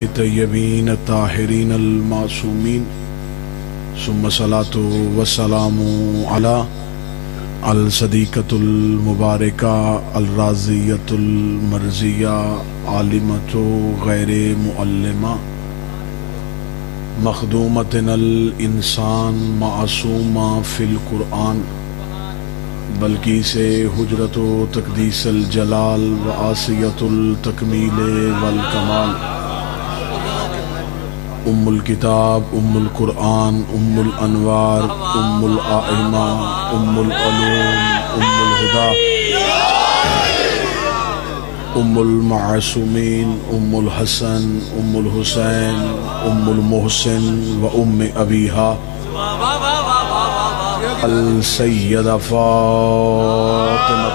طیبین الطاہرین المعصومین ثم صلاۃ والسلام علی الصدیقۃ المبارکہ الرازیۃ المرضیہ عالمۃ غیر معلمہ مخدومۃ الانسان معصومہ فی القرآن بلکہ سے حجرت و تقدیس الجلال و آسیۃ التکمیل والکمال ام الکتاب ام القرآن ام الانوار ام الائمہ ام العلوم ام الہدی ام المعصومین ام الحسن ام الحسین ام المحسن و ام ابیہا السیدہ فاطمہ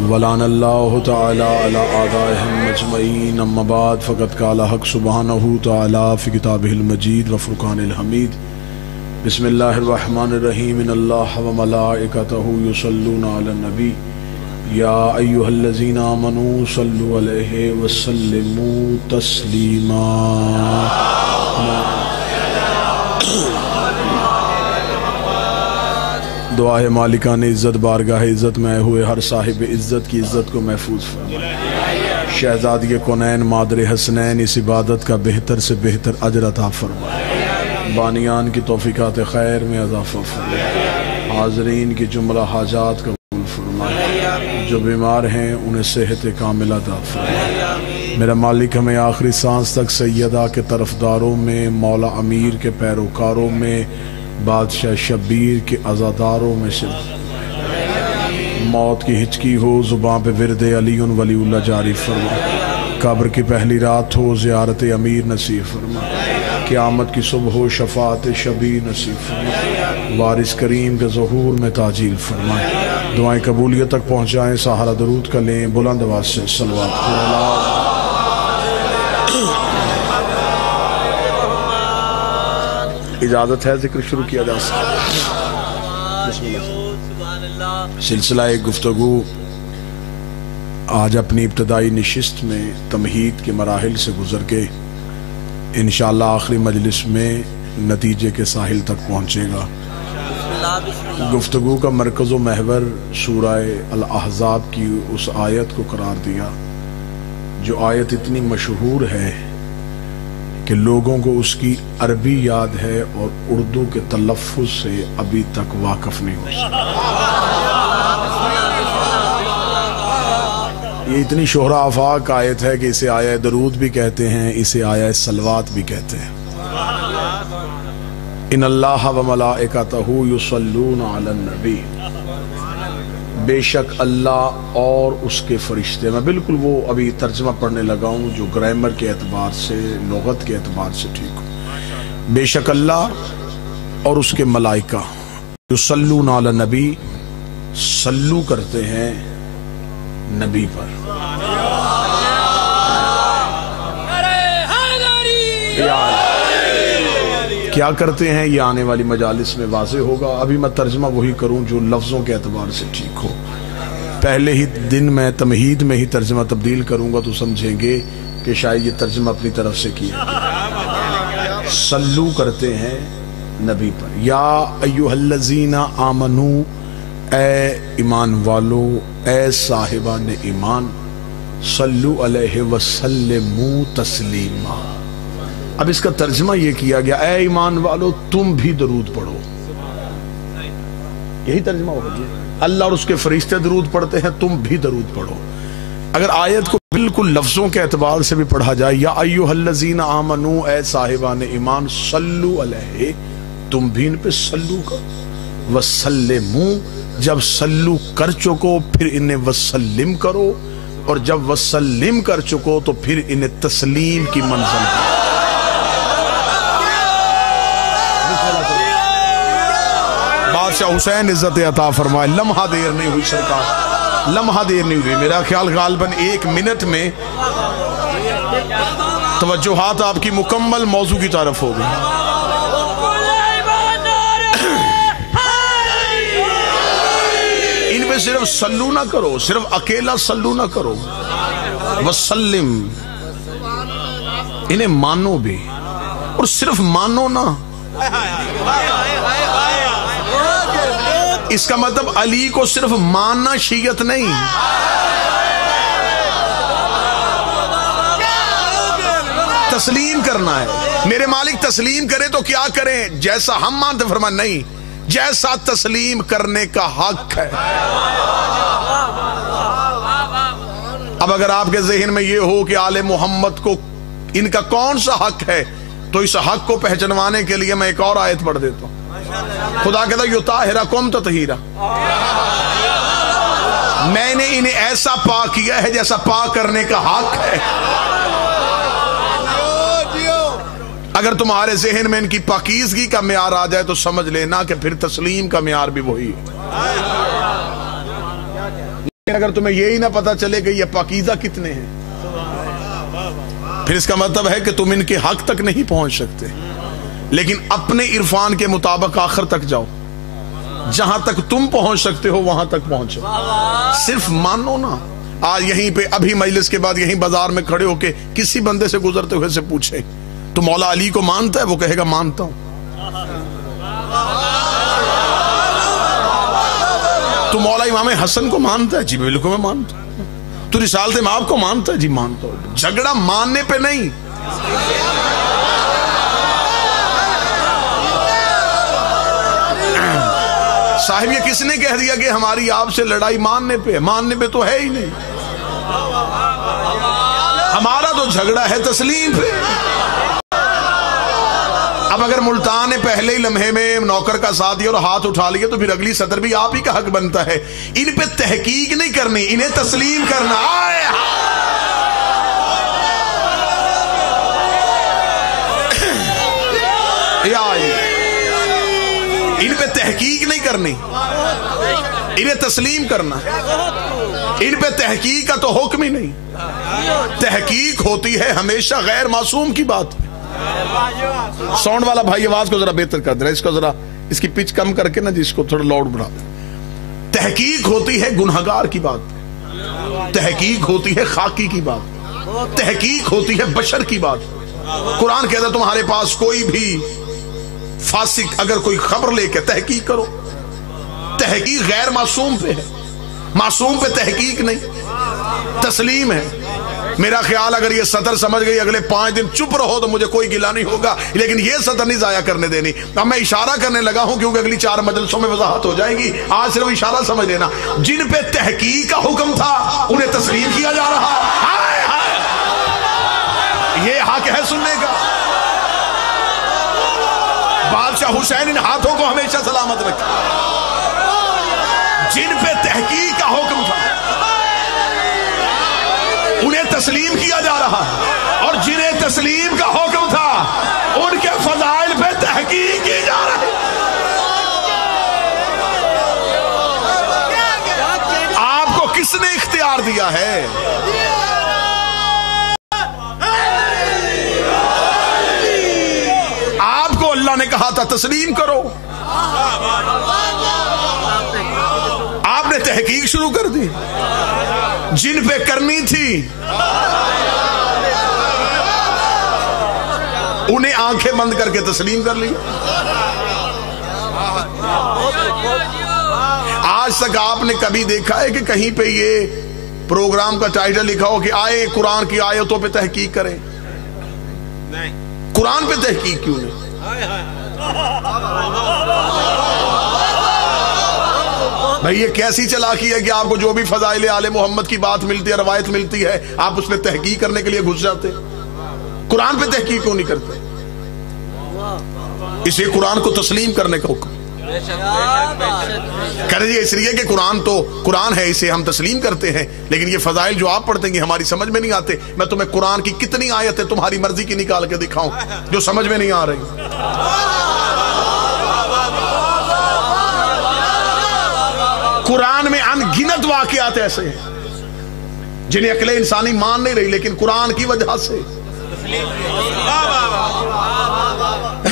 ولعن اللہ تعالی علی اعدائہم اجمعین اما بعد فقد قال حق سبحانہ تعالی فی کتابہ المجید و فرقان الحمید بسم اللہ الرحمن الرحیم ان اللہ و ملائکتہ یصلون علی النبی یا ایہا الذین آمنوا صلوا علیہ وسلموا تسلیما دعا ہے مالکان عزت بارگاہ عزت میں ہوئے ہر صاحب عزت کی عزت کو محفوظ فرمائے شہزادی کونین مادر حسنین اس عبادت کا بہتر سے بہتر اجر عطا فرمائے بانیان کی توفیقات خیر میں اضافہ فرمائے حاضرین کی جملہ حاجات قبول فرمائے جو بیمار ہیں انہیں صحت کاملہ عطا فرمائے میرا مالک ہمیں آخری سانس تک سیدہ کے طرفداروں میں مولا امیر کے پیروکاروں میں بادشاہ شبیر کے عزاداروں میں سے موت کی ہچکی ہو زباں پہ ورد علی ولی اللہ جاری فرما قبر کی پہلی رات ہو زیارت امیر نصیب فرما قیامت کی صبح ہو شفاعت شبیر نصیب فرما وارث کریم کے ظہور میں تاجیل فرمائے دعائیں قبولیت تک پہنچائیں سہارا درود کا لیں بلند آواز سے صلوات اجازت ہے ذکر شروع کیا جا سکتا سلسلہ گفتگو آج اپنی ابتدائی نشست میں تمہید کے مراحل سے گزر کے انشاءاللہ آخری مجلس میں نتیجے کے ساحل تک پہنچے گا گفتگو کا مرکز و محور سورہ الاحزاب کی اس آیت کو قرار دیا جو آیت اتنی مشہور ہے کہ لوگوں کو اس کی عربی یاد ہے اور اردو کے تلفظ سے ابھی تک واقف نہیں ہو سکتا یہ اتنی شہرہ آفاق آیت ہے کہ اسے آیہ درود بھی کہتے ہیں اسے آیہ صلوات بھی کہتے ہیں ان اللہ و ملائکتہ یصلون علی النبی بے شک اللہ اور اس کے فرشتے میں بالکل وہ ابھی ترجمہ پڑھنے لگا ہوں جو گرامر کے اعتبار سے لغت کے اعتبار سے ٹھیک ہو بے شک اللہ اور اس کے ملائکہ یصلون علی النبی صلو کرتے ہیں نبی پر کیا کرتے ہیں یہ آنے والی مجالس میں واضح ہوگا ابھی میں ترجمہ وہی کروں جو لفظوں کے اعتبار سے ٹھیک ہو پہلے ہی دن میں تمہید میں ہی ترجمہ تبدیل کروں گا تو سمجھیں گے کہ شاید یہ ترجمہ اپنی طرف سے کیا صلو کرتے ہیں نبی پر یا ایھا الذین آمنو اے ایمان والو اے صاحبان ایمان صلو علیہ وسلموا تسلیما اب اس کا ترجمہ یہ کیا گیا اے ایمان والو تم بھی درود پڑھو یہی ترجمہ ہوگا اللہ اور اس کے فرشتے درود پڑھتے ہیں تم بھی درود پڑھو اگر آیت کو بالکل لفظوں کے اعتبار سے بھی پڑھا جائے یا ایھا الذین آمنو اے صاحبان ایمان صلو علیہ تم بھی ان پہ صلو کرو وسلمو جب صلو کر چکو پھر انہیں وسلم کرو اور جب وسلم کر چکو تو پھر انہیں تسلیم کی منزل کرو بادشاہ حسین عزت عطا فرمائے لمحہ دیر نہیں ہوئی سرکار لمحہ دیر نہیں ہوئی میرا خیال غالباً 1 منٹ میں توجہات آپ کی مکمل موضوع کی طرف ہو گئی ان میں پہ صرف سلو نہ کرو، صرف اکیلا سلو نہ کرو، وسلم، انہیں مانو بھی، اور صرف مانو نہ۔ اس کا مطلب علی کو صرف ماننا شیعت نہیں، تسلیم کرنا ہے۔ میرے مالک تسلیم کرے تو کیا کریں؟ جیسا ہم مانتے، فرمایا نہیں، جیسا تسلیم کرنے کا حق ہے۔ اب اگر آپ کے ذہن میں یہ ہو کہ آل محمد کو ان کا کون سا حق ہے، تو اس حق کو پہچنوانے کے لیے میں ایک اور آیت پڑھ دیتا ہوں۔ خدا کہتا ہے یطہرکم تطہیرا، میں نے انہیں ایسا پاک کیا ہے جیسا پاک کرنے کا حق ہے۔ اگر تمہارے ذہن میں ان کی پاکیزگی کا معیار آ جائے تو سمجھ لینا کہ پھر تسلیم کا معیار بھی وہی ہے۔ لیکن اگر تمہیں یہی نہ پتا چلے کہ یہ پاکیزہ کتنے ہیں، پھر اس کا مطلب ہے کہ تم ان کے حق تک نہیں پہنچ سکتے، لیکن اپنے عرفان کے مطابق آخر تک جاؤ، جہاں تک تم پہنچ سکتے ہو وہاں تک پہنچو، صرف مانو نا۔ آج یہیں پہ ابھی مجلس کے بعد یہیں بازار میں کھڑے ہو کے کسی بندے سے گزرتے ہوئے سے پوچھے تو مولا علی کو مانتا ہے؟ وہ کہے گا مانتا ہوں۔ تو مولا امام حسن کو مانتا ہے؟ جی بالکل میں مانتا ہوں۔ تو رسالت مآب کو مانتا ہے؟ جی مانتا ہوں۔ جھگڑا ماننے پہ نہیں، صاحب یہ کس نے کہہ دیا کہ ہماری آپ سے لڑائی ماننے پہ؟ ماننے پہ تو ہے ہی نہیں، ہمارا تو جھگڑا ہے تسلیم پہ۔ اب اگر ملتان نے پہلے ہی لمحے میں نوکر کا ساتھ دیا اور ہاتھ اٹھا لیا تو پھر اگلی صدر بھی آپ ہی کا حق بنتا ہے۔ ان پہ تحقیق نہیں کرنی، انہیں تسلیم کرنا۔ ان پہ تحقیق نہیں کرنی، انہیں تسلیم کرنا۔ ان پہ تحقیق کا تو حکم ہی نہیں۔ تحقیق ہوتی ہے ہمیشہ غیر معصوم کی بات۔ ساؤنڈ والا بھائی آواز کو ذرا بہتر کر دے، اس کو ذرا اس کی پچ کم کر کے نا جس کو تھوڑا لاؤڈ بڑھا دے۔ تحقیق ہوتی ہے گنہگار کی بات، تحقیق ہوتی ہے خاکی کی بات، تحقیق ہوتی ہے بشر کی بات۔ قرآن کہتا ہے تمہارے پاس کوئی بھی فاسق اگر کوئی خبر لے کے تحقیق کرو، تحقیق غیر معصوم پہ ہے، معصوم پہ تحقیق نہیں، تسلیم ہے۔ میرا خیال اگر یہ صدر سمجھ گئی اگلے 5 دن چپ رہو تو مجھے کوئی گلہ نہیں ہوگا، لیکن یہ صدر نہیں ضائع کرنے دینی۔ اب میں اشارہ کرنے لگا ہوں کیونکہ اگلی 4 مجلسوں میں وضاحت ہو جائے گی، آج صرف اشارہ سمجھ لینا۔ جن پہ تحقیق کا حکم تھا انہیں تسلیم کیا جا رہا ہے، یہ حق ہے سننے کا۔ بادشاہ حسین ان ہاتھوں کو ہمیشہ سلامت رکھے۔ جن پہ تحقیق کا حکم تھا انہیں تسلیم کیا جا رہا ہے، اور جنہیں تسلیم کا حکم تھا ان کے فضائل پہ تحقیق کی جا رہی۔ آپ کو کس نے اختیار دیا ہے؟ آپ کو اللہ نے کہا تھا تسلیم کرو، آپ نے تحقیق شروع کر دی۔ جن پہ کرنی تھی انہیں آنکھیں بند کر کے تسلیم کر لی۔ آج تک آپ نے کبھی دیکھا ہے کہ کہیں پہ یہ پروگرام کا ٹائٹل لکھا ہو کہ آئے قرآن کی آیتوں پہ تحقیق کریں؟ قرآن پہ تحقیق کیوں نہیں؟ بھئی یہ کیسی چلاکی ہے کہ آپ کو جو بھی فضائل آل محمد کی بات ملتی ہے، روایت ملتی ہے، آپ اس میں تحقیق کرنے کے لیے گھس جاتے۔ قرآن پہ تحقیق کیوں نہیں کرتے؟ اسے قرآن کو تسلیم کرنے کا حکم کر دیا، اس لیے کہ قرآن تو قرآن ہے، اسے ہم تسلیم کرتے ہیں، لیکن یہ فضائل جو آپ پڑھتے ہیں ہماری سمجھ میں نہیں آتے۔ میں تمہیں قرآن کی کتنی آیتیں تمہاری مرضی کی نکال کے دکھاؤں جو سمجھ میں نہیں آ رہی؟ قرآن میں ان گنت واقعات ایسے ہیں جنہیں عقل انسانی مان نہیں رہی، لیکن قرآن کی وجہ سے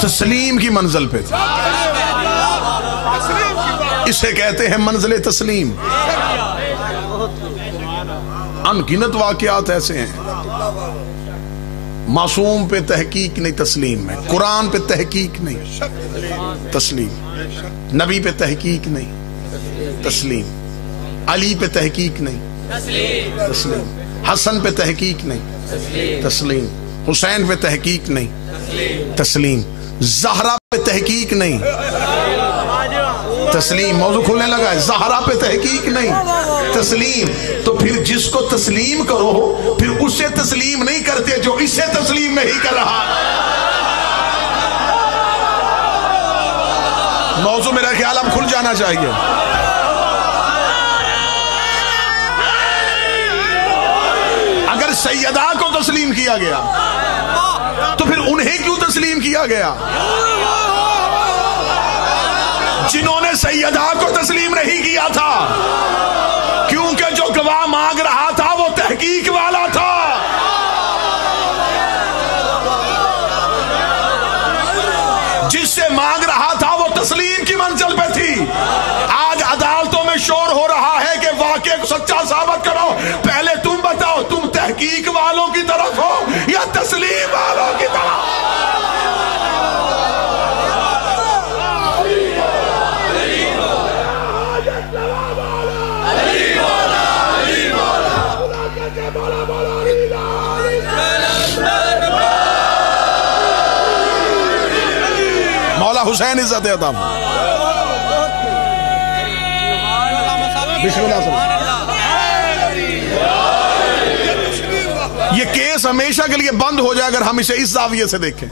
تسلیم کی منزل پہ تھے. اسے کہتے ہیں منزل تسلیم. انگنت واقعات ایسے ہیں. معصوم پہ تحقیق نہیں، تسلیم ہے. قرآن پہ تحقیق نہیں، تسلیم. نبی پہ تحقیق نہیں، تسلیم. علی پہ تحقیق نہیں، تسلیم. حسن پہ تحقیق نہیں، تسلیم. حسین پہ تحقیق نہیں، تسلیم. زہرا پہ تحقیق نہیں، تسلیم. موضوع کھلنے لگا ہے. زہرا پہ تحقیق نہیں، تسلیم. تو پھر جس کو تسلیم کرو پھر اسے تسلیم نہیں کرتے جو اسے تسلیم نہیں کر رہا. موضوع میرا خیال اب کھل جانا چاہیے. اگر سیدہ کو تسلیم کیا گیا تو پھر انہیں کیوں تسلیم کیا گیا؟ جنہوں نے سیدہ کو تسلیم نہیں کیا تھا کیونکہ جو گواہ مانگ رہا تھا وہ تحقیق والا تھا. جس سے مانگ رہا تھا وہ تسلیم کی منزل پہ تھی. آج عدالتوں میں شور ہو رہا ہے کہ واقعے کو سچا ثابت کرو. پہلے تم بتاؤ تم تحقیق والوں کی طرف ہو یا تسلیم والوں کی طرف؟ مولا حسین عزت عطا. بسم اللہ. یہ کیس ہمیشہ کے لیے بند ہو جائے اگر ہم اسے اس زاویے سے دیکھیں.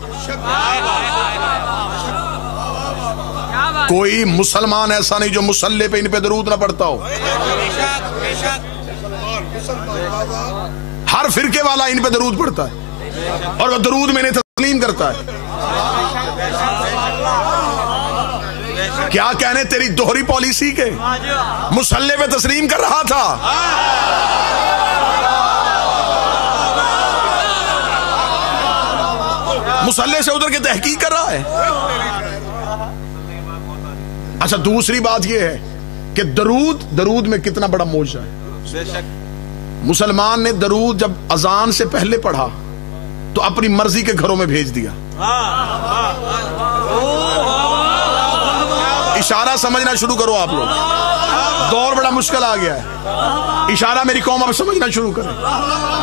کوئی مسلمان ایسا نہیں جو مصلی پہ ان پہ درود نہ پڑھتا ہو. ہر فرقے والا ان پہ درود پڑھتا ہے اور وہ درود میں انہیں تسلیم کرتا ہے. کیا کہنے تیری دوہری پالیسی کے مصلی پہ تسلیم کر رہا تھا. مصلی سے ادھر کے تحقیق کر رہا ہے. اچھا دوسری بات یہ ہے کہ درود میں کتنا بڑا معجزہ ہے. مسلمان نے درود جب اذان سے پہلے پڑھا تو اپنی مرضی کے گھروں میں بھیج دیا. اشارہ سمجھنا شروع کرو آپ لوگ. دور بڑا مشکل آ گیا ہے. اشارہ میری قوم اب سمجھنا شروع کرے.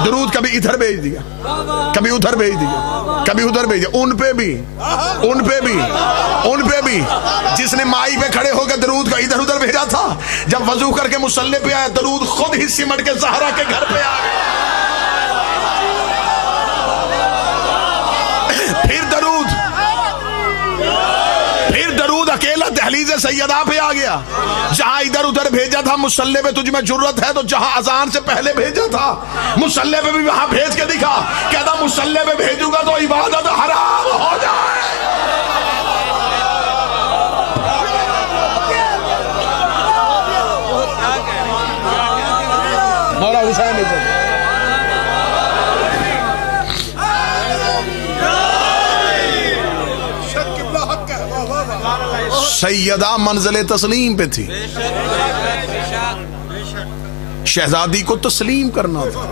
درود کبھی ادھر بھیج دیا، کبھی ادھر بھیج دیا، کبھی ادھر بھیج دیا. ان پہ بھی جس نے مائی پہ کھڑے ہو کے درود کا ادھر ادھر بھیجا تھا جب وضو کر کے مصلی پہ آیا درود خود ہی سمٹ کے زہرا کے گھر پہ آ گیا. پھر درود اکیلا دہلیز سیدہ پہ آ گیا. جہاں ادھر ادھر بھیجا تھا مصلی پہ تجھ میں جرت ہے تو جہاں اذان سے پہلے بھیجا تھا مصلی پہ بھی وہاں بھیج کے دکھا. کہتا مصلی پہ بھیجوں گا تو عبادت حرام ہو جائے. مولا حسین عزت. سیدہ منزل تسلیم پہ تھی. شہزادی کو تسلیم کرنا تھا.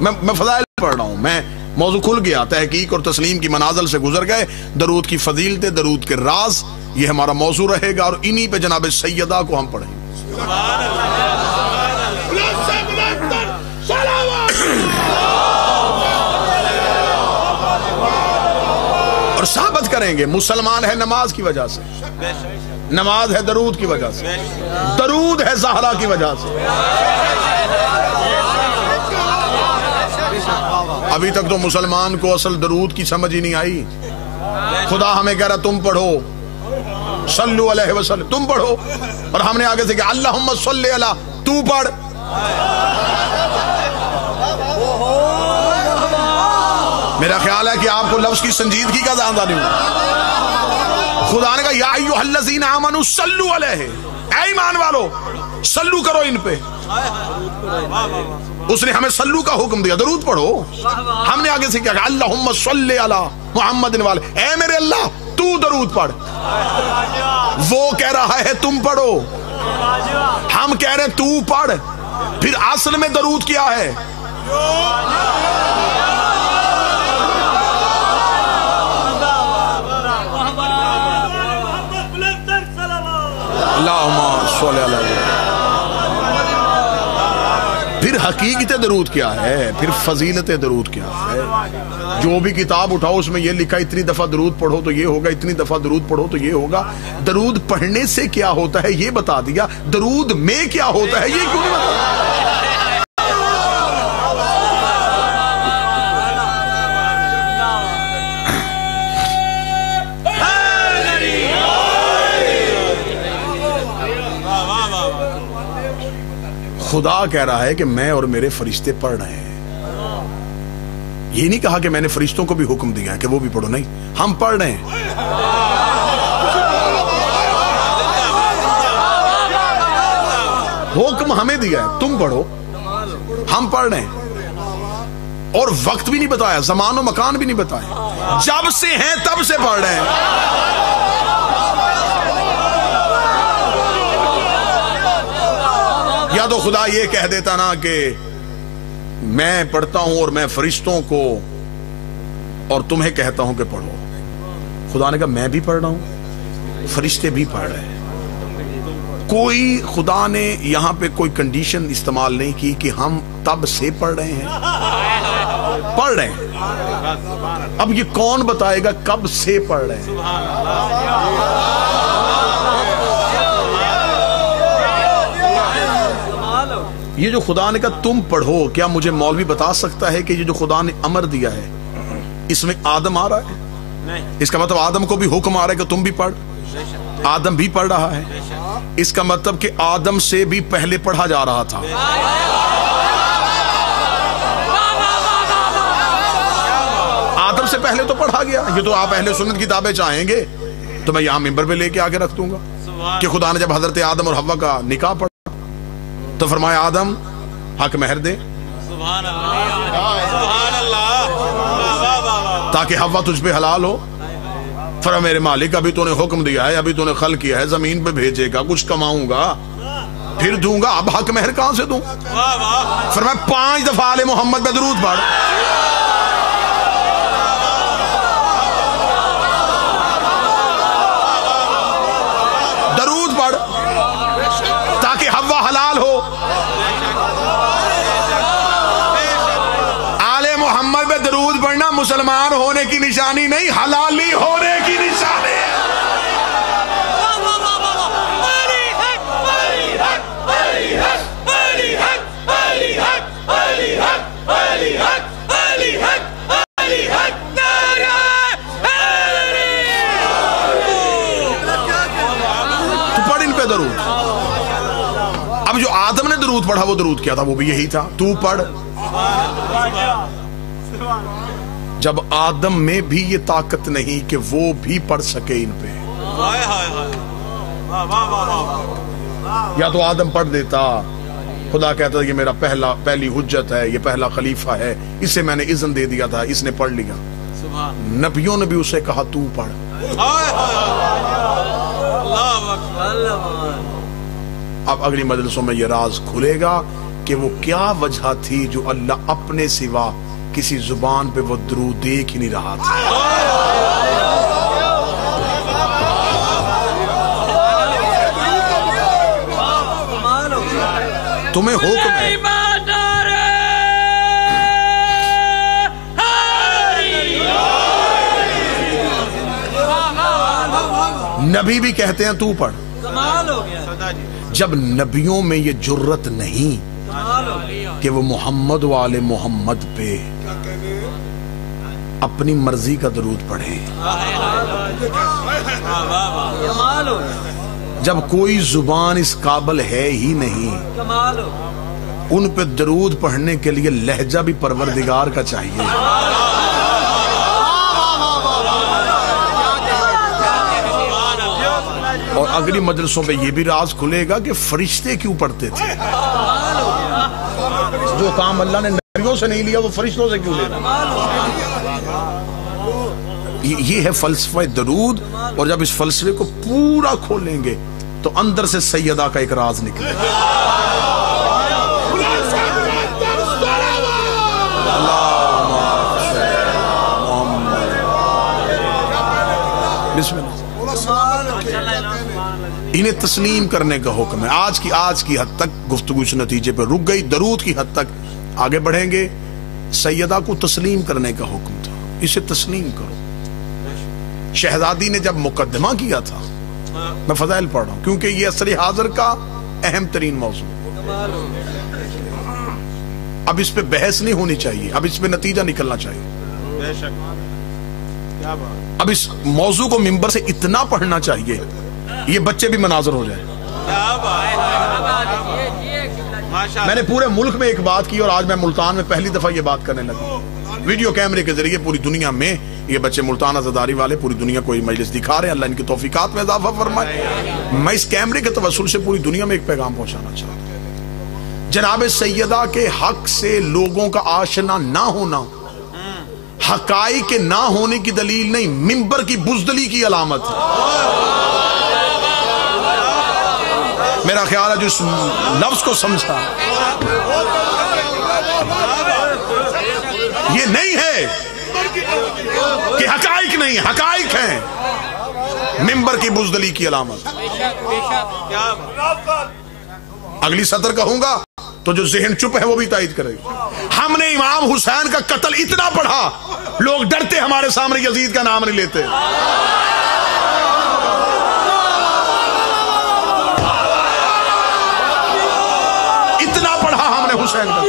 میں فضائل پڑھ رہا ہوں. میں موضوع کھل گیا. تحقیق اور تسلیم کی منازل سے گزر گئے. درود کی فضیلتیں، درود کے راز، یہ ہمارا موضوع رہے گا اور انہی پہ جناب سیدہ کو ہم پڑھیں گے. اور ثابت کریں گے مسلمان ہے نماز کی وجہ سے، نماز ہے درود کی وجہ سے، درود ہے زہرا کی وجہ سے. ابھی تک تو مسلمان کو اصل درود کی سمجھ ہی نہیں آئی. خدا ہمیں کہہ رہا تم پڑھو صلو علیہ وسلم، تم پڑھو، اور ہم نے آگے سے کہا اللہم صلی علی، تو پڑھ. میرا خیال ہے کہ آپ کو لفظ کی سنجیدگی کا اندازہ نہیں ہوا. خدا نے کہا یا ایھا الذین آمنوا صلوا علیہ، اے ایمان والو صلو کرو ان پہ. اس نے ہمیں صلو کا حکم دیا، درود پڑھو. ہم نے آگے سے کیا کہا؟ اللہم صلی علی محمد والے، اے میرے اللہ تو درود پڑھ. وہ کہہ رہا ہے تم پڑھو، ہم کہہ رہے تو پڑھ. پھر اصل میں درود کیا ہے؟ اللہم صلی علی. پھر حقیقت درود کیا ہے؟ پھر فضیلت درود کیا ہے؟ جو بھی کتاب اٹھاؤ اس میں یہ لکھا اتنی دفعہ درود پڑھو تو یہ ہوگا، اتنی دفعہ درود پڑھو تو یہ ہوگا. درود پڑھنے سے کیا ہوتا ہے یہ بتا دیا، درود میں کیا ہوتا ہے یہ کیوں نہیں بتا؟ خدا کہہ رہا ہے کہ میں اور میرے فرشتے پڑھ رہے ہیں. یہ نہیں کہا کہ میں نے فرشتوں کو بھی حکم دیا ہے کہ وہ بھی پڑھو، نہیں، ہم پڑھ رہے ہیں. حکم ہمیں دیا ہے تم پڑھو، ہم پڑھ رہے ہیں. اور وقت بھی نہیں بتایا، زمان و مکان بھی نہیں بتایا، جب سے ہیں تب سے پڑھ رہے ہیں. یا تو خدا یہ کہہ دیتا نا کہ میں پڑھتا ہوں اور میں فرشتوں کو اور تمہیں کہتا ہوں کہ پڑھو. خدا نے کہا میں بھی پڑھ رہا ہوں، فرشتے بھی پڑھ رہے ہیں. کوئی خدا نے یہاں پہ کوئی کنڈیشن استعمال نہیں کی کہ ہم تب سے پڑھ رہے ہیں، پڑھ رہے ہیں. اب یہ کون بتائے گا کب سے پڑھ رہے ہیں؟ یہ جو خدا نے کہا تم پڑھو، کیا مجھے مولوی بتا سکتا ہے کہ یہ جو خدا نے امر دیا ہے اس میں آدم آ رہا ہے؟ اس کا مطلب آدم کو بھی حکم آ رہا ہے کہ تم بھی پڑھ. آدم بھی پڑھ رہا ہے، اس کا مطلب کہ آدم سے بھی پہلے پڑھا جا رہا تھا. آدم سے پہلے تو پڑھا گیا. یہ تو آپ اہل سنت کتابیں چاہیں گے تو میں یہاں ممبر پہ لے کے آگے رکھ دوں گا کہ خدا نے جب حضرت آدم اور حوا کا نکاح پڑھا تو فرمایا آدم حق مہر دے تاکہ حوا تجھ پہ حلال ہو. فرمایا میرے مالک ابھی تو نے حکم دیا ہے، ابھی تو نے خلق کیا ہے، زمین پہ بھیجے گا، کچھ کماؤں گا پھر دوں گا، اب حق مہر کہاں سے دوں؟ فرمایا 5 دفعہ آل محمد پہ درود پڑھ. درود پڑھ تاکہ حوا حلال ہو. آل محمد پہ درود پڑھنا مسلمان ہونے کی نشانی نہیں، حلالی ہونے کی نشانی ہے. تو پڑھ ان پہ درود. اب جو آدم نے درود پڑھا وہ درود کیا تھا؟ وہ بھی یہی تھا، تو پڑھ. جب آدم میں بھی یہ طاقت نہیں کہ وہ بھی پڑھ سکے ان پہ، یا تو آدم پڑھ دیتا. خدا کہتا ہے یہ میرا پہلی حجت ہے، یہ پہلا خلیفہ ہے، اسے میں نے اذن دے دیا تھا، اس نے پڑھ لیا. نبیوں نے بھی اسے کہا تو پڑھ. اب اگلی مجلسوں میں یہ راز کھلے گا کہ وہ کیا وجہ تھی جو اللہ اپنے سوا کسی زبان پہ وہ درود دیکھ ہی نہیں رہا تھا. تمہیں حکم ہے، نبی بھی کہتے ہیں تو پڑھ. جب نبیوں میں یہ جرت نہیں کہ وہ محمد والے محمد پہ اپنی مرضی کا درود پڑھیں، جب کوئی زبان اس قابل ہے ہی نہیں، ان پہ درود پڑھنے کے لیے لہجہ بھی پروردگار کا چاہیے. اور اگلی مجلسوں پہ یہ بھی راز کھلے گا کہ فرشتے کیوں پڑھتے تھے. جو کام اللہ نے نبیوں سے نہیں لیا وہ فرشتوں سے کیوں لینا؟ یہ ہے فلسفہ درود. اور جب اس فلسفے کو پورا کھولیں گے تو اندر سے سیدہ کا ایک راز نکلے گا. بسم اللہ. انہیں تسلیم کرنے کا حکم ہے. آج کی حد تک گفتگو اس نتیجے پہ رک گئی. درود کی حد تک آگے بڑھیں گے. سیدہ کو تسلیم کرنے کا حکم تھا. اسے تسلیم کرو. شہزادی نے جب مقدمہ کیا تھا، میں فضائل پڑھ رہا ہوں کیونکہ یہ عصر حاضر کا اہم ترین موضوع. اب اس پہ بحث نہیں ہونی چاہیے، اب اس پہ نتیجہ نکلنا چاہیے. اب اس موضوع کو منبر سے اتنا پڑھنا چاہیے یہ بچے بھی مناظر ہو جائیں. میں نے پورے ملک میں ایک بات کی اور آج میں ملتان میں پہلی دفعہ یہ بات کرنے لگا. ویڈیو کیمرے کے ذریعے پوری دنیا میں یہ بچے ملتان عزاداری والے پوری دنیا کو یہ مجلس دکھا رہے ہیں. اللہ ان کی توفیقات میں اضافہ فرمائے. میں اس کیمرے کے توسل سے پوری دنیا میں ایک پیغام پہنچانا چاہتا ہوں. جناب سیدہ کے حق سے لوگوں کا آشنا نہ ہونا حقائق کے نہ ہونے کی دلیل نہیں، منبر کی بزدلی کی علامت ہے. میرا خیال ہے جو اس لفظ کو سمجھا یہ نہیں ہے کہ حقائق نہیں، حقائق ہیں. منبر کی بزدلی کی علامت. اگلی سطر کہوں گا تو جو ذہن چپ ہے وہ بھی تائید کرے گا. ہم نے امام حسین کا قتل اتنا پڑھا لوگ ڈرتے ہمارے سامنے یزید کا نام نہیں لیتے. اتنا پڑھا ہم نے حسین کا.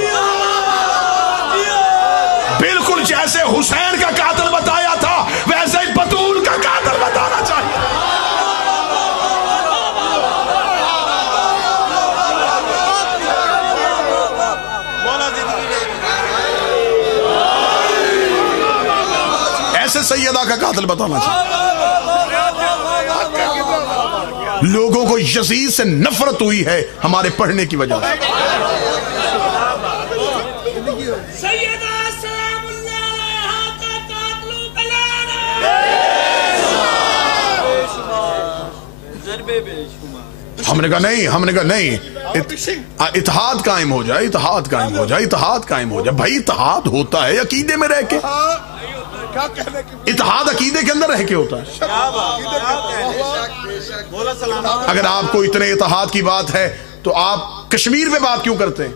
بالکل جیسے حسین کا قاتل بتایا تھا ویسے ہی بطول کا قاتل بتانا چاہیے. ایسے سیدہ کا قاتل بتانا چاہیے. لوگوں کو یزید سے نفرت ہوئی ہے ہمارے پڑھنے کی وجہ سے. ہم نے کہا نہیں اتحاد قائم ہو جائے. بھائی اتحاد ہوتا ہے عقیدے میں رہ کے. اتحاد عقیدے کے اندر رہ کے ہوتا ہے. اگر آپ کو اتنے اتحاد کی بات ہے تو آپ کشمیر پہ بات کیوں کرتے ہیں؟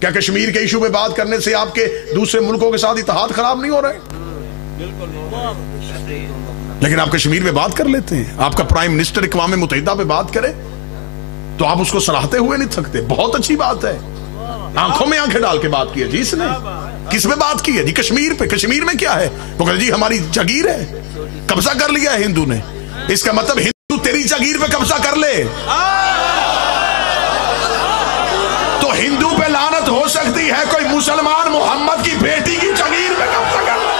کیا کشمیر کے ایشو پہ بات کرنے سے آپ کے دوسرے ملکوں کے ساتھ اتحاد خراب نہیں ہو رہا ہے؟ لیکن آپ کشمیر پہ بات کر لیتے ہیں. آپ کا پرائم منسٹر اقوام متحدہ پہ بات کرے تو آپ اس کو سراہتے ہوئے نہیں تھکتے. بہت اچھی بات ہے. آنکھوں میں آنکھیں ڈال کے بات کی ہے جی. اس نے کس میں بات کی ہے جی؟ کشمیر پہ. کشمیر میں کیا ہے؟ وہ کہتے جی ہماری جاگیر ہے، قبضہ کر لیا ہے ہندو نے. اس کا مطلب ہندو تیری جاگیر پہ قبضہ کر لے تو ہندو پہ لعنت ہو سکتی ہے. کوئی مسلمان محمد کی بیٹی کی جاگیر پہ قبضہ کر لے.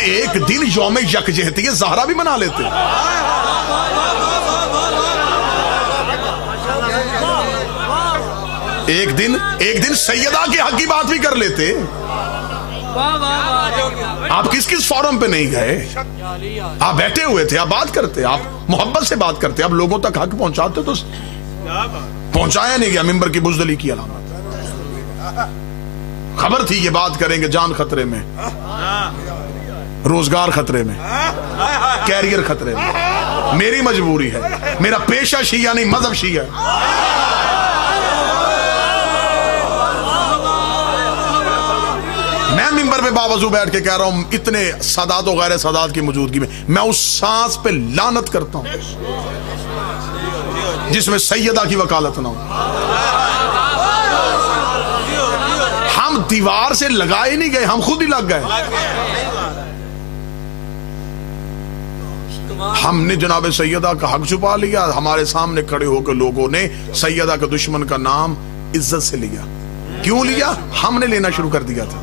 ایک دن یوم یکجہتی زہرا بھی منا لیتے. ایک دن سیدہ کے حق کی بات بھی کر لیتے. آپ کس فورم پہ نہیں گئے؟ آپ بیٹھے ہوئے تھے، آپ بات کرتے، آپ محبت سے بات کرتے، آپ لوگوں تک حق پہنچاتے. تو پہنچایا نہیں گیا. منبر کی بزدلی کی علامت. خبر تھی یہ بات کریں گے. جان خطرے میں، روزگار خطرے میں، کیریئر خطرے میں. میری مجبوری ہے. میرا پیشہ شیعہ نہیں، مذہب شیعہ ہے. میں منبر پہ باوضو بیٹھ کے کہہ رہا ہوں اتنے سادات و غیر سادات کی موجودگی میں اس سانس پہ لعنت کرتا ہوں جس میں سیدہ کی وکالت نہ ہو. ہم دیوار سے لگائے نہیں گئے، ہم خود ہی لگ گئے. ہم نے جناب سیدہ کا حق چھپا لیا. ہمارے سامنے کھڑے ہو کے لوگوں نے سیدہ کے دشمن کا نام عزت سے لیا. کیوں لیا؟ ہم نے لینا شروع کر دیا تھا.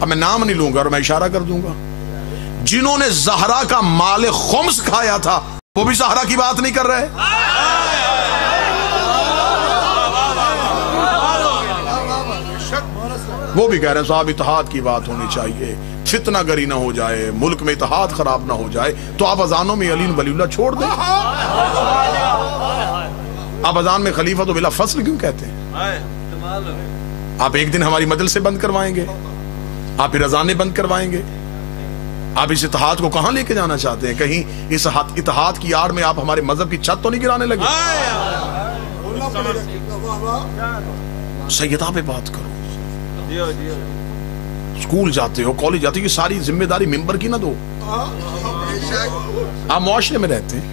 اب میں نام نہیں لوں گا اور میں اشارہ کر دوں گا، جنہوں نے زہرا کا مال خمس کھایا تھا وہ بھی زہرا کی بات نہیں کر رہے. وہ بھی کہہ رہے ہیں صاحب اتحاد کی بات ہونی چاہیے، فتنہ گری نہ ہو جائے، ملک میں اتحاد خراب نہ ہو جائے. تو آپ اذانوں میں علی ولی اللہ چھوڑ دیں. آپ اذان میں خلیفہ تو بلا فصل کیوں کہتے ہیں؟ آپ ایک دن ہماری مجلسیں بند کروائیں گے، آپ پھر اذانیں بند کروائیں گے. آپ اس اتحاد کو کہاں لے کے جانا چاہتے ہیں؟ کہیں اس اتحاد کی آڑ میں آپ ہمارے مذہب کی چھت تو نہیں گرانے لگے؟ سیدہ پہ بات کرو. اسکول جاتے ہو، کالج جاتے ہو، یہ ساری ذمہ داری ممبر کی نہ دو. آپ معاشرے میں رہتے ہیں،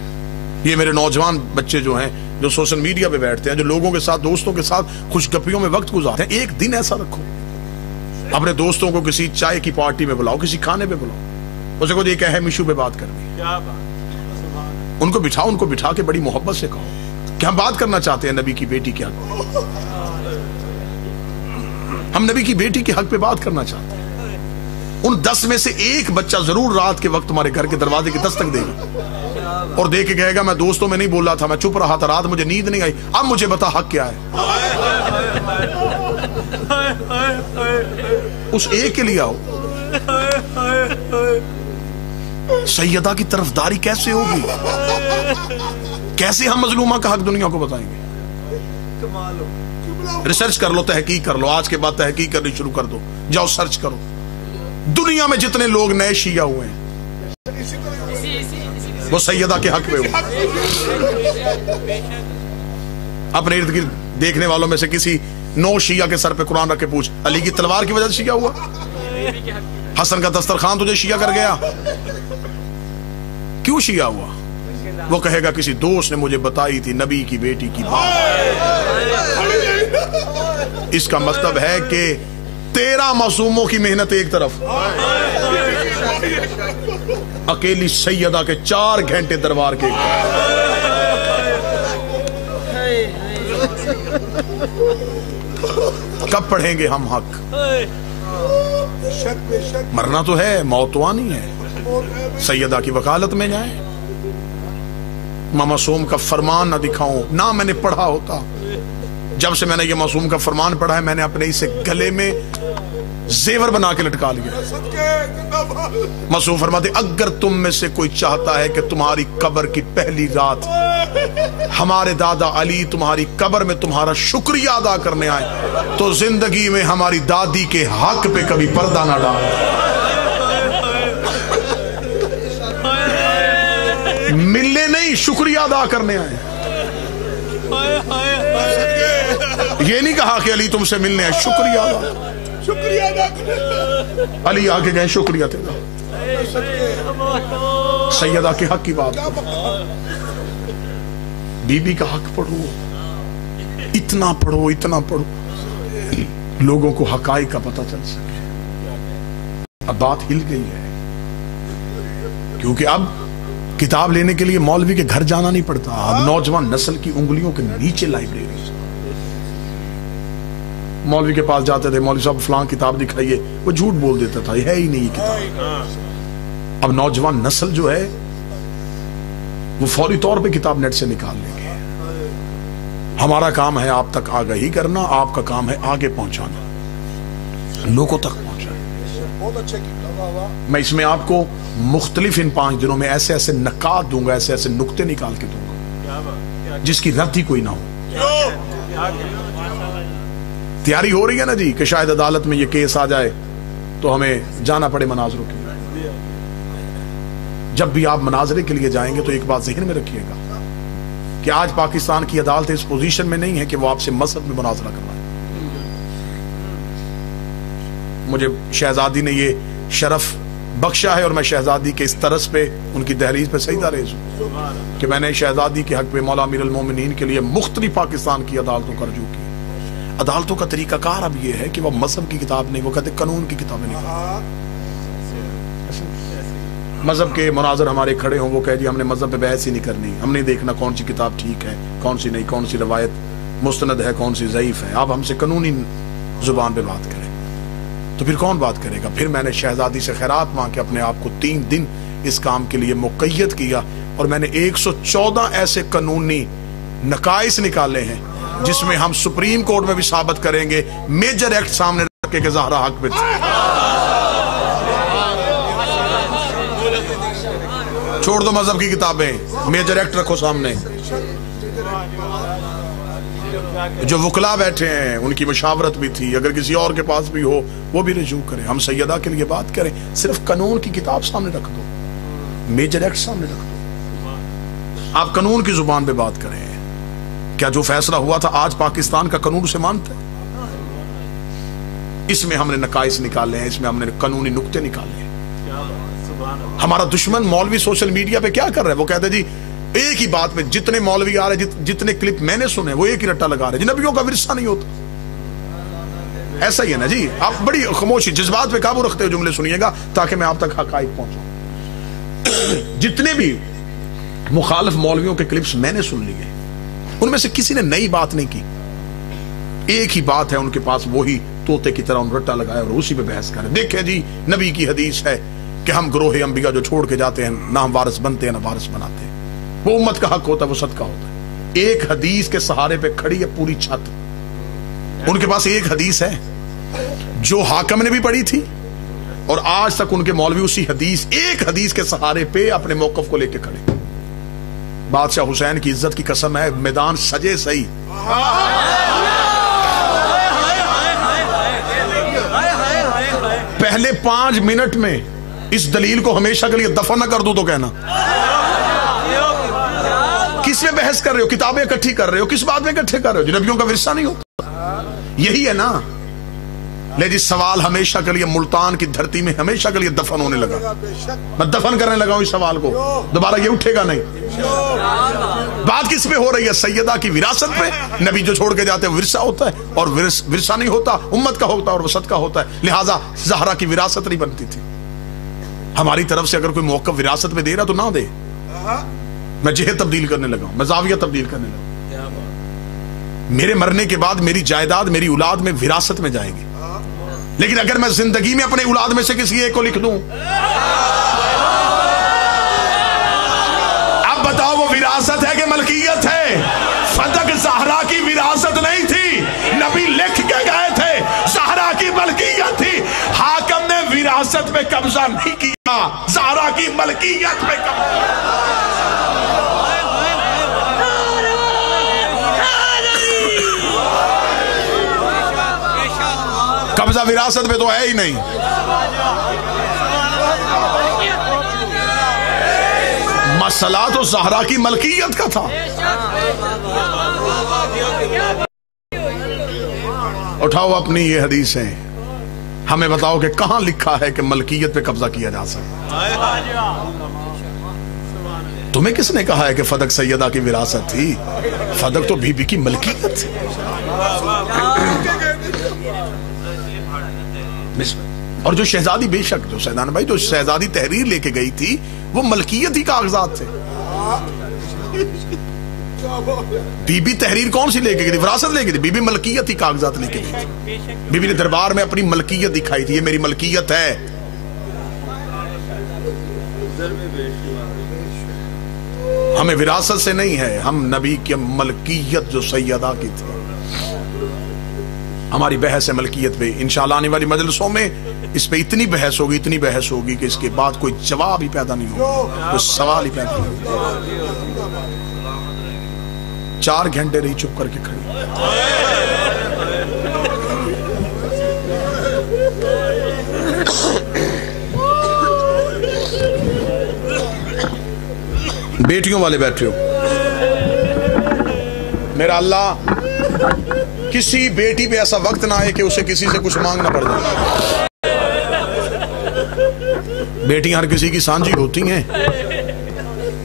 یہ میرے نوجوان بچے جو ہیں جو سوشل میڈیا پہ بیٹھتے ہیں، جو لوگوں کے ساتھ دوستوں کے ساتھ خوش گپیوں میں وقت گزارتے ہیں، ایک دن ایسا رکھو اپنے دوستوں کو کسی چائے کی پارٹی میں بلاؤ، کسی کھانے پہ بلاؤ، اسے کو ایک اہم ایشو پہ بات کرنی، ان کو بٹھا کے بڑی محبت سے کہو کہ ہم بات کرنا چاہتے ہیں نبی کی بیٹی کیا، ہم نبی کی بیٹی کے حق پہ بات کرنا چاہتے ہیں. ان 10 میں سے ایک بچہ ضرور رات کے وقت تمہارے گھر کے دروازے کی دستک دے گا اور دے کے کہے گا میں دوستوں میں نہیں بولا تھا، میں چپ رہا تھا، رات مجھے نیند نہیں آئی، اب مجھے بتا حق کیا ہے. اس ایک کے لیے آؤ. سیدہ کی طرفداری کیسے ہوگی؟ کیسے ہم مظلومہ کا حق دنیا کو بتائیں گے؟ ریسرچ کر لو، تحقیق کر لو، آج کے بعد تحقیق کرنی شروع کر دو، جاؤ سرچ کرو. دنیا میں جتنے لوگ نئے شیعہ ہوئے ہیں وہ سیدہ کے حق پہ ہوئے. اپنے ارد گرد دیکھنے والوں میں سے کسی 9 شیعہ کے سر پہ قرآن رکھ کے پوچھ، علی کی تلوار کی وجہ سے شیعہ ہوا؟ حسن کا دسترخوان تجھے شیعہ کر گیا؟ کیوں شیعہ ہوا؟ وہ کہے گا کسی دوست نے مجھے بتائی تھی نبی کی بیٹی کی بات. اس کا مطلب ہے کہ 13 معصوموں کی محنت ایک طرف، اکیلی سیدہ کے 4 گھنٹے دربار کے. کب پڑھیں گے ہم حق؟ مرنا تو ہے، موت تو آنی ہے. سیدہ کی وکالت میں جائیں، معصوم کا فرمان نہ دکھاؤں. نہ میں نے پڑھا ہوتا، جب سے میں نے یہ معصوم کا فرمان پڑھا ہے میں نے اپنے اسے گلے میں زیور بنا کے لٹکا لیا. معصوم فرماتے اگر تم میں سے کوئی چاہتا ہے کہ تمہاری قبر کی پہلی رات ہمارے دادا علی تمہاری قبر میں تمہارا شکریہ ادا کرنے آئے تو زندگی میں ہماری دادی کے حق پہ کبھی پردہ نہ ڈال. ملنے نہیں، شکریہ ادا کرنے آئے. یہ نہیں کہا کہ علی تم سے ملنے آئے، شکریہ ادا. علی آگے گئے شکریہ تیرا. سیدہ کے حق کی بات، بی بی کا حق پڑھو، اتنا پڑھو اتنا پڑھو لوگوں کو حقائق کا پتہ چل سکے. اب بات ہل گئی ہے کیونکہ اب کتاب لینے کے لیے مولوی کے گھر جانا نہیں پڑتا. اب نوجوان نسل کی انگلیوں کے نیچے لائبریری. مولوی کے پاس جاتے تھے، مولوی صاحب فلاں کتاب دکھائیے، وہ جھوٹ بول دیتا تھا، یہ ہے ہی نہیں یہ کتاب. اب نوجوان نسل جو ہے وہ فوری طور پہ کتاب نیٹ سے نکال لیں گے. ہمارا کام ہے آپ تک آگاہی کرنا، آپ کا کام ہے آگے پہنچانا، لوگوں تک پہنچانا. میں اس میں آپ کو مختلف ان 5 دنوں میں ایسے ایسے نکات دوں گا، ایسے ایسے نکتے نکال کے دوں گا جس کی رد ہی کوئی نہ ہو. تیاری ہو رہی ہے نا جی کہ شاید عدالت میں یہ کیس آ جائے تو ہمیں جانا پڑے مناظروں کے لیے. جب بھی آپ مناظرے کے لیے جائیں گے تو ایک بات ذہن میں رکھیے گا کہ آج پاکستان کی عدالت اس پوزیشن میں نہیں ہے کہ وہ آپ سے مذہب میں مناظرہ کروائے. مجھے شہزادی نے یہ شرف بخشا ہے اور میں شہزادی کے اس طرز پہ ان کی دہلیز پہ سجدہ ریز ہوں کہ میں نے شہزادی کے حق پہ مولا امیر المومنین کے لیے مختلف پاکستان کی عدالتوں کا رجوع کیا. عدالتوں کا طریقہ کار اب یہ ہے کہ وہ مذہب کی کتاب نہیں، وہ کہتے قانون کی کتابیں نہیں. مذہب کے مناظر ہمارے کھڑے ہوں، وہ کہہ دیا ہم نے مذہب پہ بحث ہی نہیں کرنی، ہم نے دیکھنا کون سی کتاب ٹھیک ہے کون سی نہیں، کون سی روایت مستند ہے کون سی ضعیف ہے. آپ ہم سے قانونی زبان پہ بات کریں. تو پھر کون بات کرے گا؟ پھر میں نے شہزادی سے خیرات مانگ کے اپنے آپ کو 3 دن اس کام کے لیے مقید کیا، اور میں نے 114 ایسے قانونی نقائص نکالے ہیں جس میں ہم سپریم کورٹ میں بھی ثابت کریں گے، میجر ایکٹ سامنے رکھ کے زہرا حق پہ چھوڑ دو مذہب کی کتابیں، میجر ایکٹ رکھو سامنے. جو وکلا بیٹھے ہیں ان کی مشاورت بھی تھی، اگر کسی اور کے پاس بھی ہو وہ بھی رجوع کریں. ہم سیدہ کے لیے بات کریں، صرف قانون کی کتاب سامنے رکھ دو، میجر ایکٹ سامنے رکھ دو، آپ قانون کی زبان پہ بات کریں. کیا جو فیصلہ ہوا تھا آج پاکستان کا قانون اسے مانتا ہے؟ اس میں ہم نے نقائص نکالے ہیں، اس میں ہم نے قانونی نقطے نکالے ہیں. ہمارا دشمن مولوی سوشل میڈیا پہ کیا کر رہے ہیں؟ وہ کہتے ہیں جی ایک ہی بات میں جتنے مولوی آ رہے ہیں، جتنے کلپ میں نے سنے وہ ایک ہی رٹا لگا رہے ہیں، نبیوں کا ورثہ نہیں ہوتا. ایسا ہی ہے نا جی. آپ بڑی خاموشی، جذبات پہ قابو رکھتے ہوئے جملے سنیے گا تاکہ میں آپ تک حقائق پہنچاؤں. جتنے بھی مخالف مولویوں کے کلپس میں نے سن لیے، ان میں سے کسی نے نئی بات نہیں کی. ایک ہی بات ہے ان کے پاس، وہی طوطے کی طرح ان رٹا لگایا اور اسی پہ بحث کرے. دیکھیں جی نبی کی حدیث ہے کہ ہم گروہ انبیاء جو چھوڑ کے جاتے ہیں نہ ہم وارث بنتے ہیں نہ وارث بناتے ہیں. وہ امت کا حق ہوتا ہے، وہ صدقہ ہوتا ہے. ایک حدیث کے سہارے پہ کھڑی ہے پوری چھت. ان کے پاس ایک حدیث ہے جو حاکم نے بھی پڑھی تھی اور آج تک ان کے مولوی اسی حدیث، ایک حدیث کے سہارے پہ اپنے موقف کو لے کے کھڑے. بادشاہ حسین کی عزت کی قسم ہے، میدان سجے صحیح، پہلے 5 منٹ میں اس دلیل کو ہمیشہ کے لیے دفن نہ کر دوں تو کہنا. کس میں بحث کر رہے ہو؟ کتابیں اکٹھی کر رہے ہو، کس بات میں اکٹھے کر رہے ہو؟ جو نبیوں کا ورثہ نہیں ہوتا. یہی ہے نا. لے جی سوال ہمیشہ کے لیے ملتان کی دھرتی میں ہمیشہ کے لیے دفن ہونے لگا. میں دفن کرنے لگا ہوں اس سوال کو، دوبارہ یہ اٹھے گا نہیں. بات کس پہ ہو رہی ہے؟ سیدہ کی وراثت پہ. نبی جو چھوڑ کے جاتے ہیں ورثہ ہوتا ہے، اور ورثہ نہیں ہوتا امت کا ہوتا ہے اور صدقہ ہوتا ہے. لہٰذا زہرا کی وراثت نہیں بنتی تھی. ہماری طرف سے اگر کوئی موقف وراثت میں دے رہا تو نہ دے. میں جہت تبدیل کرنے لگا ہوں، میں زاویہ تبدیل کرنے لگا ہوں. میرے مرنے کے بعد میری جائیداد میری اولاد میں وراثت میں جائے گی. لیکن اگر میں زندگی میں اپنے اولاد میں سے کسی ایک کو لکھ دوں، اب بتاؤ وہ وراثت ہے کہ ملکیت ہے؟ فدق زہرا کی وراثت نہیں تھی، نبی لکھ کے گئے تھے، زہرا کی ملکیت تھی. حاکم نے وراثت پہ قبضہ نہیں کیا، زہرا کی ملکیت پہ قبضہ وراثت پہ تو ہے ہی نہیں. مسئلہ تو زہرا کی ملکیت کا تھا. اٹھاؤ اپنی یہ حدیثیں، ہمیں بتاؤ کہ کہاں لکھا ہے کہ ملکیت پہ قبضہ کیا جا سکتا. تمہیں کس نے کہا ہے کہ فدق سیدہ کی وراثت تھی؟ فدق تو بی بی کی ملکیت تھی. اور جو شہزادی، بے شک جو سیدان بھائی، جو شہزادی تحریر لے کے گئی تھی وہ ملکیت ہی کاغذات تھے. بی بی تحریر کون سی لے کے گئی تھی؟ وراثت لے کے تھی. بی بی ملکیت ہی کاغذات لے کے گئی تھی. بی بی نے دربار میں اپنی ملکیت دکھائی تھی، یہ میری ملکیت ہے. ہمیں وراثت سے نہیں ہے، ہم نبی کی ملکیت جو سیدہ کی تھی. ہماری بحث ہے ملکیت پہ. انشاءاللہ آنے والی مجلسوں میں اس پہ اتنی بحث ہوگی کہ اس کے بعد کوئی جواب ہی پیدا نہیں ہوگا، کوئی سوال ہی پیدا نہیں ہوگا. 4 گھنٹے رہی چپ کر کے کھڑی. بیٹیوں والے بیٹھے ہو، میرا اللہ کسی بیٹی پہ ایسا وقت نہ آئے کہ اسے کسی سے کچھ مانگنا پڑ جائے. بیٹیاں ہر کسی کی سانجی ہوتی ہیں.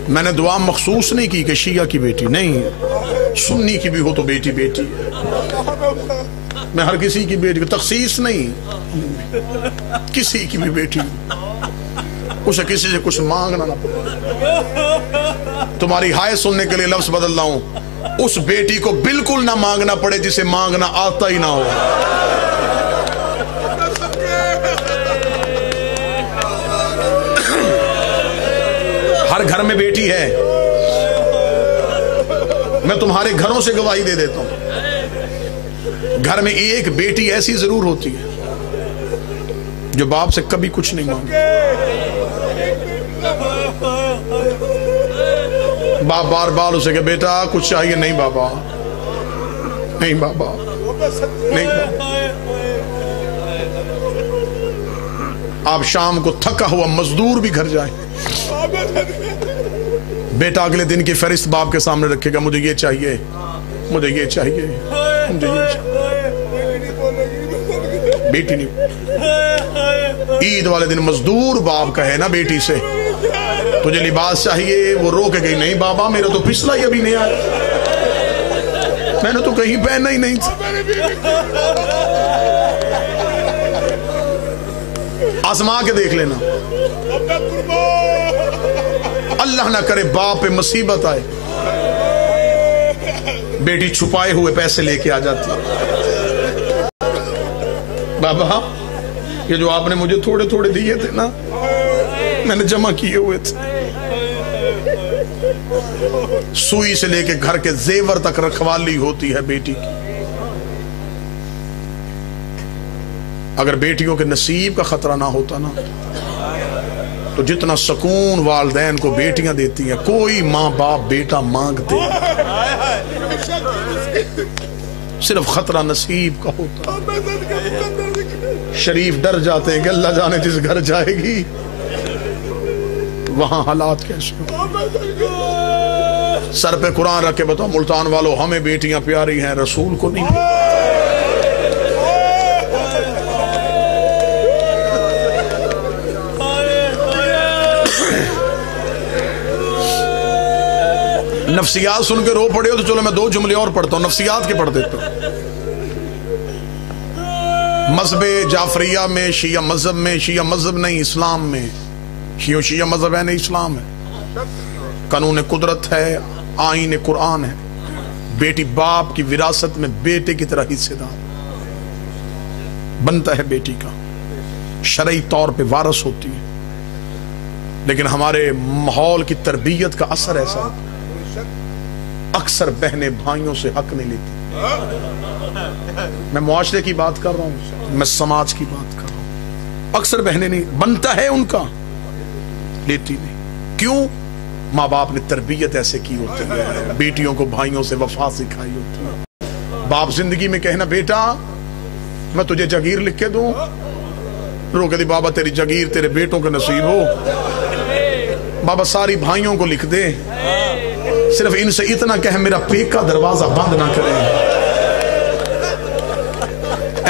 میں نے دعا مخصوص نہیں کی کہ شیعہ کی بیٹی نہیں، سنی کی بھی ہو تو بیٹی بیٹی. میں ہر کسی کی بیٹی کو تخصیص نہیں، کسی کی بھی بیٹی اسے کسی سے کچھ مانگنا نہ پڑے. تمہاری ہائے سننے کے لیے لفظ بدل رہا ہوں، اس بیٹی کو بالکل نہ مانگنا پڑے جسے مانگنا آتا ہی نہ ہو. ہر گھر میں بیٹی ہے، میں تمہارے گھروں سے گواہی دے دیتا ہوں، گھر میں ایک بیٹی ایسی ضرور ہوتی ہے جو باپ سے کبھی کچھ نہیں مانگتی۔ باپ بار بار اسے کہ بیٹا کچھ چاہیے، نہیں بابا، نہیں بابا، نہیں بابا۔ آپ شام کو تھکا ہوا مزدور بھی گھر جائیں، بیٹا اگلے دن کی فہرست باپ کے سامنے رکھے گا، مجھے یہ چاہیے، مجھے یہ چاہیے، مجھے یہ چاہیے۔ بیٹی نہیں، عید والے دن مزدور باپ کہے نا بیٹی سے تجھے لباس چاہیے، وہ رو کے گئی، نہیں بابا میرا تو پچھلا ہی ابھی نہیں آیا، میں نے تو کہیں پہننا ہی نہیں تھا۔ آزما کے دیکھ لینا، اللہ نہ کرے باپ پہ مصیبت آئے، بیٹی چھپائے ہوئے پیسے لے کے آ جاتی، بابا یہ جو آپ نے مجھے تھوڑے تھوڑے دیے تھے نا، میں نے جمع کیے ہوئے تھے، سوئی سے لے کے گھر کے زیور تک رکھوالی ہوتی ہے بیٹی کی۔ اگر بیٹیوں کے نصیب کا خطرہ نہ ہوتا نا تو جتنا سکون والدین کو بیٹیاں دیتی ہیں، کوئی ماں باپ بیٹا مانگتے ہیں، صرف خطرہ نصیب کا ہوتا۔ شریف ڈر جاتے ہیں کہ اللہ جانے جس گھر جائے گی وہاں حالات کیسے ہوں۔ سر پہ قرآن رکھ کے بتاؤ ملتان والوں، ہمیں بیٹیاں پیاری ہیں، رسول کو نہیں۔ نفسیات سن کے رو پڑے ہو تو چلو میں دو جملے اور پڑھتا ہوں، نفسیات کے پڑھ دیتا ہوں۔ مذہب جعفریہ میں، شیعہ مذہب میں، شیعہ مذہب نہیں اسلام میں، شیعہ مذہب ہے نہیں اسلام ہے، قانون قدرت ہے، آئین قرآن ہے، بیٹی باپ کی وراثت میں بیٹے کی طرح حصے دار بنتا ہے، بیٹی کا شرعی طور پہ وارث ہوتی ہے، لیکن ہمارے ماحول کی تربیت کا اثر ایسا ہے، اکثر بہنیں بھائیوں سے حق نہیں لیتی۔ میں معاشرے کی بات کر رہا ہوں، میں سماج کی بات کر رہا ہوں، اکثر بہنیں نہیں، بنتا ہے ان کا، لیتی نہیں۔ کیوں؟ ماں باپ نے تربیت ایسے کی ہوتی ہے، بیٹیوں کو بھائیوں سے وفا سکھائی ہوتی ہے۔ باپ زندگی میں کہنا بیٹا میں تجھے جگیر لکھ کے دوں، رو کے دی بابا تیری جگیر تیرے بیٹوں کے نصیب ہو، بابا ساری بھائیوں کو لکھ دے، صرف ان سے اتنا کہ میرا پیک کا دروازہ بند نہ کریں،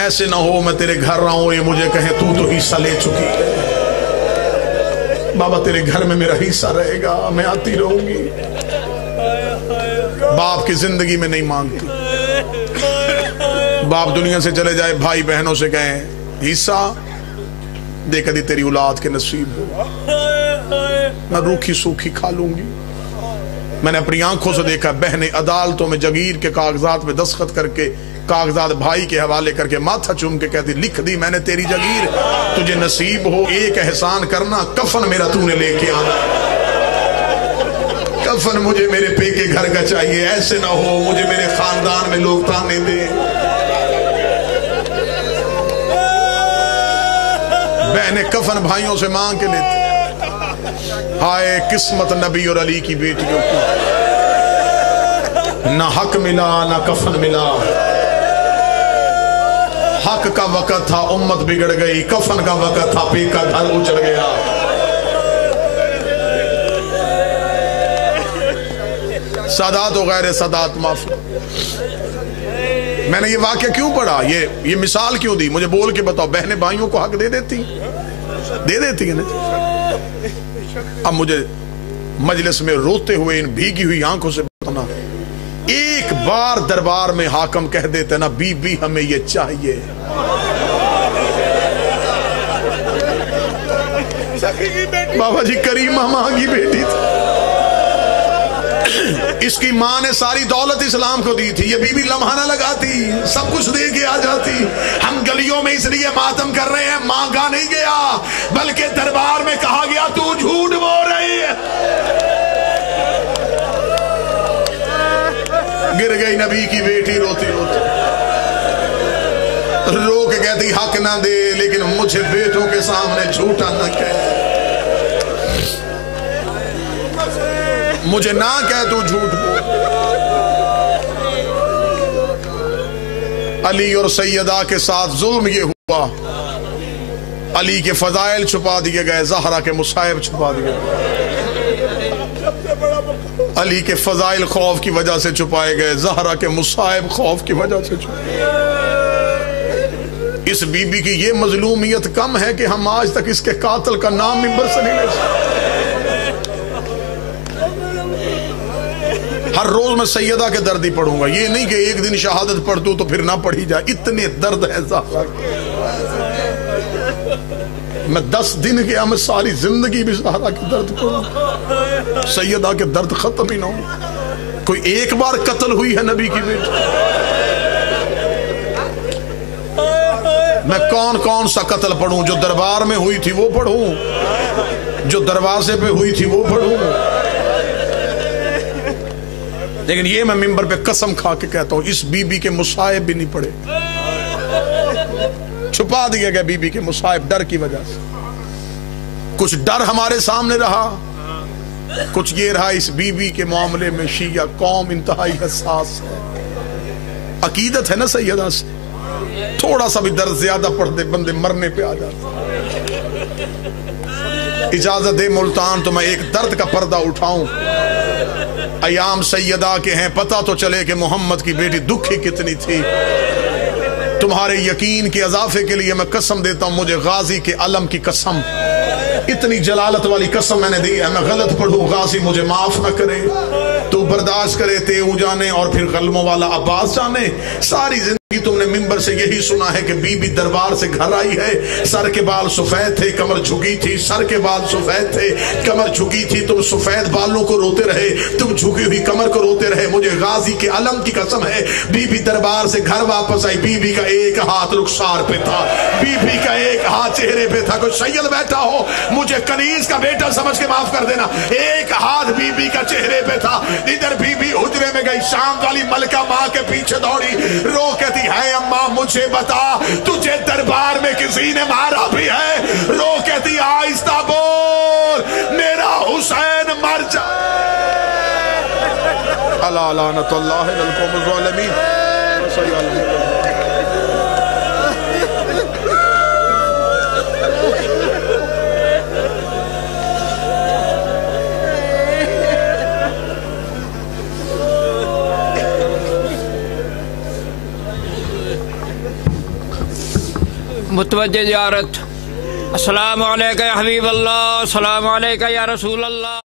ایسے نہ ہو میں تیرے گھر رہا ہوں یہ مجھے کہیں تو حصہ لے چکی ہے، بابا تیرے گھر میں میرا حصہ رہے گا، میں آتی رہوں گی۔ باپ کی زندگی میں نہیں مانگتی، باپ دنیا سے چلے جائے بھائی بہنوں سے کہیں حصہ دے کدی تیری اولاد کے نصیب ہو، میں روکھی سوکھی کھا لوں گی۔ میں نے اپنی آنکھوں سے دیکھا بہنیں عدالتوں میں جگیر کے کاغذات میں دستخط کر کے کاغذات بھائی کے حوالے کر کے ماتھا چوم کے کہتی لکھ دی میں نے تیری جگیر، تجھے نصیب ہو ایک احسان کرنا، کفن میرا تو نے لے کے آنا، کفن مجھے میرے پیکے گھر کا چاہیے، ایسے نہ ہو مجھے میرے خاندان میں لوگ تانے دیں۔ بہنیں کفن بھائیوں سے مانگ کے لیتی، ہائے قسمت نبی اور علی کی بیٹیوں کی، نہ حق ملا نہ کفن ملا، حق کا وقت تھا امت بگڑ گئی، کفن کا وقت تھا پی کا گھر اجڑ گیا۔ سادات و غیر سادات معافی۔ میں نے یہ واقعہ کیوں پڑھا، یہ مثال کیوں دی، مجھے بول کے بتاؤ بہنیں بھائیوں کو حق دے دیتی ہیں نا؟ اب مجھے مجلس میں روتے ہوئے ان بھیگی ہوئی آنکھوں سے بتانا، ایک بار دربار میں حاکم کہہ دیتے نا بی بی ہمیں یہ چاہیے، بابا جی کریمہ ماں کی بیٹی تھی، اس کی ماں نے ساری دولت اسلام کو دی تھی، یہ بی بی لمحہ نہ لگاتی، سب کچھ دے کے آ جاتی۔ ہم گلیوں میں اس لیے ماتم کر رہے ہیں، مانگا نہیں گیا بلکہ دربار میں کہا گیا تو جھوٹ بول رہی ہے۔ نبی کی بیٹی روتی روتی رو کے کہتی حق نہ دے لیکن مجھے بیٹوں کے سامنے جھوٹا نہ کہہ، مجھے نہ کہہ تو جھوٹ بول۔ علی اور سیدہ کے ساتھ ظلم یہ ہوا، علی کے فضائل چھپا دیے گئے، زہرا کے مصائب چھپا دیے گئے۔ علی کے فضائل خوف کی وجہ سے چھپائے گئے، زہرا کے مصائب خوف کی وجہ سے چھپائے گئے۔ اس بی بی کی یہ مظلومیت کم ہے کہ ہم آج تک اس کے قاتل کا نام ممبر سے نہیں لے سکتے۔ ہر روز میں سیدہ کے درد ہی پڑھوں گا، یہ نہیں کہ ایک دن شہادت پڑھ دوں تو پھر نہ پڑھی جائے، اتنے درد ہے زہرا کے۔ میں 10 دن گیا، میں ساری زندگی بھی زہرا کے درد پڑھوں، سیدہ کے درد ختم ہی نہ ہو۔ کوئی ایک بار قتل ہوئی ہے نبی کی بیٹی؟ میں کون کون سا قتل پڑھوں؟ جو دربار میں ہوئی تھی وہ پڑھوں، جو دروازے پہ ہوئی تھی وہ پڑھوں، لیکن یہ میں ممبر پہ قسم کھا کے کہتا ہوں اس بی بی کے مصائب بھی نہیں پڑھے، چھپا دیے گئے بی بی کے مصائب ڈر کی وجہ سے۔ کچھ ڈر ہمارے سامنے رہا، کچھ یہ رہا اس بی بی کے معاملے میں شیعہ قوم انتہائی حساس ہے، عقیدت ہے نا سیدہ سے، تھوڑا سا بھی درد زیادہ پڑھ دے بندے مرنے پہ آ جاتے۔ اجازت دے ملتان تو میں ایک درد کا پردہ اٹھاؤں، ایام سیدہ کے ہیں، پتہ تو چلے کہ محمد کی بیٹی دکھی کتنی تھی۔ تمہارے یقین کے اضافے کے لیے میں قسم دیتا ہوں، مجھے غازی کے علم کی قسم، اتنی جلالت والی قسم میں نے دی ہے، میں غلط پڑھوں غازی مجھے معاف نہ کرے، تو برداشت کرے تیو جانے اور پھر غلموں والا عباس جانے۔ ساری زندگی تم نے ممبر سے یہی سنا ہے کہ بی بی دربار سے گھر آئی ہے، سر کے بال سفید تھے، کمر جھکی تھی، سر کے بال سفید تھے، کمر جھکی تھی، تم سفید بالوں کو روتے رہے، تم جھکی ہوئی کمر کو روتے رہے۔ مجھے غازی کے علم کی قسم ہے، بی بی دربار سے گھر واپس آئی، بی بی کا ایک ہاتھ رخسار پہ تھا، بی بی کا ایک ہاتھ چہرے پہ تھا۔ کوئی سید بیٹھا ہو مجھے کنیز کا بیٹا سمجھ کے معاف کر دینا، ایک ہاتھ بی بی کا چہرے پہ تھا۔ ادھر بی بی حجرے میں گئی، شام والی ملکہ ماں کے پیچھے دوڑی، رو کہتی ہے اماں مجھے بتا تجھے دربار میں کسی نے مارا بھی ہے؟ رو کہتی آہستہ بول میرا حسین مر جائے۔ اللہ لعنت اللہ علی القوم الظالمین۔ متوجہ زیارت۔ السلام علیکہ یا حبیب اللہ، السلام علیکہ یا رسول اللہ۔